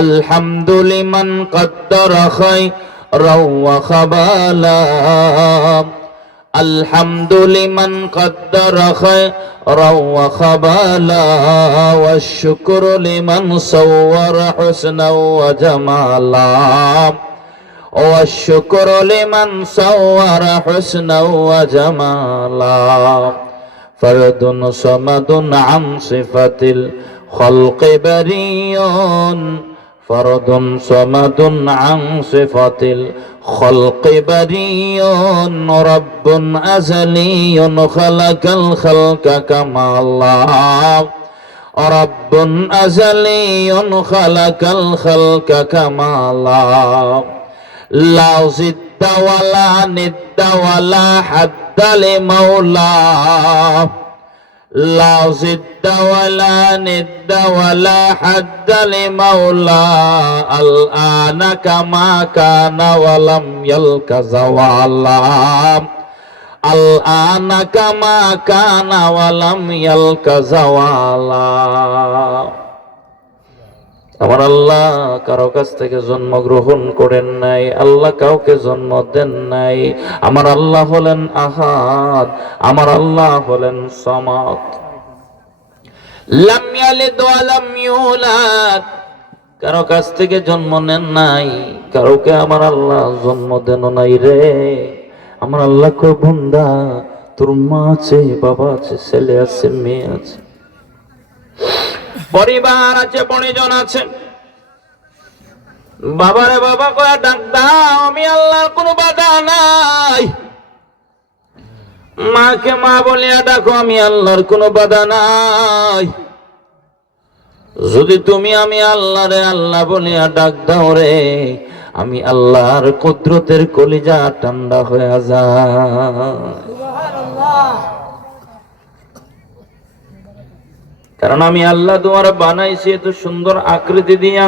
আলহামদুলিমান কদ্দারা খায়রাও ওয়া খাবালা আলহামদুলিমান কদ্দারা খায়রাও ওয়া খাবালা ওয়াশ শুকরু লিমান সাওয়ারা হুসনাও ওয়া জামালা ওয়াশ শুকরু লিমান সাওয়ারা হুসনাও ওয়া জামালা ফরদুন সামাদুন আন সিফাতিল খালকি বারিয়ুন ফরদুন সামাদুন আন সিফাতিল খালকি বারিয়ুন রাব্বুন আযালিয়ুন খালাকাল খালকা কামালা রাব্বুন আযালিয়ুন খালাকাল খালকা কামালা লা জিদ্দা ওয়ালা নিদ্দা ওয়ালা হাদ্দা লিমাওলা লা জিদ্দা ওয়ালা নিদ্দা ওয়ালা হাদ্দা লিমাওলা আল আনা কামা কানা ওয়ালাম ইয়ালকা যাওয়ালা আল আনা কামা কানা ওয়ালাম ইয়ালকা যাওয়ালা। আমার আল্লাহ কারো কাছ থেকে জন্মগ্রহণ করেন নাই, আল্লাহ কাউকে জন্ম দেন নাই। আমার আল্লাহ হলেন আহাদ, আমার আল্লাহ হলেন সামাদ। লাম ইয়ালিদ ওয়া লাম ইউলাদ, কারো কাছ থেকে জন্ম নেন নাই, কারোকে আমার আল্লাহ জন্ম দেন নাই রে। আমার আল্লাহ কই বান্দা তোর মা আছে, বাবা আছে, ছেলে আছে, মেয়ে আছে, পরিবার আছে, পরিজন আছে। বাবারে বাবা কয়া ডাক দাও, আমি আল্লাহর কোনো বাধা নাই। মাকে মা বলিয়া ডাকো, আমি আল্লাহর কোনো বাধা নাই। যদি তুমি আমি আল্লাহরে আল্লাহ বলিয়া ডাক দাও রে, আমি আল্লাহর কুদরতের কলিজা ঠান্ডা হয়ে যায়। কারণ আমি আল্লাহ তোমার বানাইছি এত সুন্দর আকৃতি দিয়া,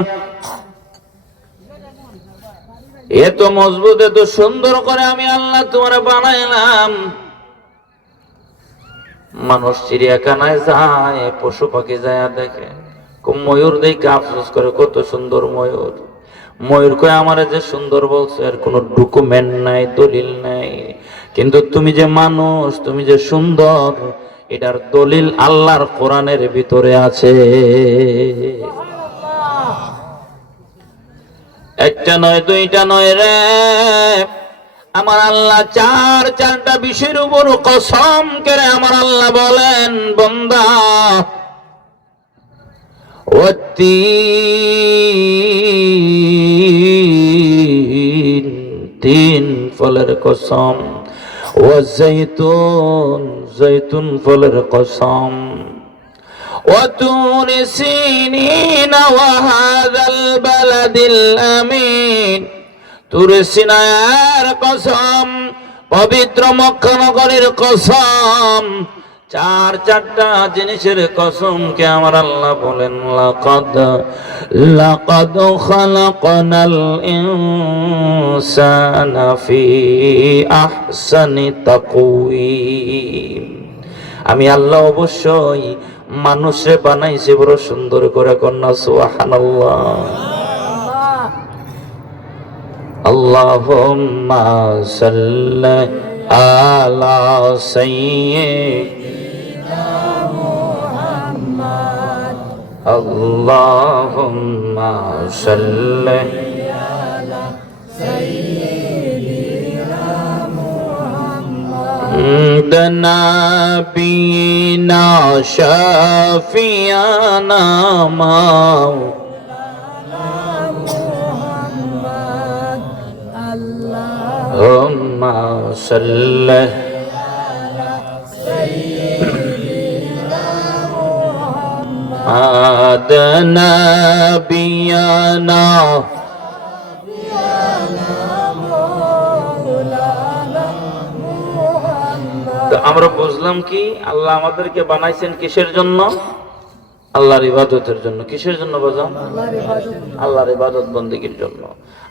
এত মজবুত, এত সুন্দর করে আমি আল্লাহ তোমার বানাইলাম। মানুষ চিড়িয়াখানায় যায়, পশু পাখি যায় দেখে, ময়ূর দেখে আফসোস করে কত সুন্দর ময়ূর। ময়ূর কয় আমার যে সুন্দর বলছে, এর কোনো ডকুমেন্ট নাই, দলিল নাই। কিন্তু তুমি যে মানুষ, তুমি যে সুন্দর, এটার দলিল আল্লাহর কোরআনের ভিতরে আছে। একটা নয়, দুইটা নয় রে, আমার আল্লাহ চারটা বিষয়ের উপর কসম করে আমার আল্লাহ বলেন, বান্দা তিন ফলের কসম, ওয়াজাইতুন জৈতুন ফলের কসম, ওয়াতুর সিনিন ওয়া হাযাল বালাদিল আমিন, তুর সিনার কসম, পবিত্র মক্কা নগরীর কসম। চারটা জিনিসের কসম কে আমার আল্লাহ বলেন, লাকাদ খালাকনাল ইনসানা ফি আহসানি তাকওয়িম, আমি আল্লাহ অবশ্যই মানুষে বানাইছি বড় সুন্দর করে। কন্যা সুবহানাল্লাহ। আল্লাহুম্মা সাল্লি আলা সাইয়্যিদিনা মুহাম্মদ, আল্লাহুম্মা সাল্লি আলা সাইয়্যিদিনা মুহাম্মদ, নাবিয়িনা শাফিয়ানা اللهم صل على سيدنا محمد نبينا তো আমরা বুঝলাম কি আল্লাহ আমাদেরকে বানাইছেন কিসের জন্য? আল্লাহর ইবাদতের জন্য। কিসের জন্য বাজান? আল্লাহর ইবাদত বন্দেগীর জন্য।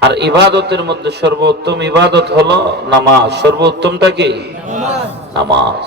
আর ইবাদতের মধ্যে সর্বোত্তম ইবাদত হলো নামাজ। সর্বোত্তমটা কি? নামাজ।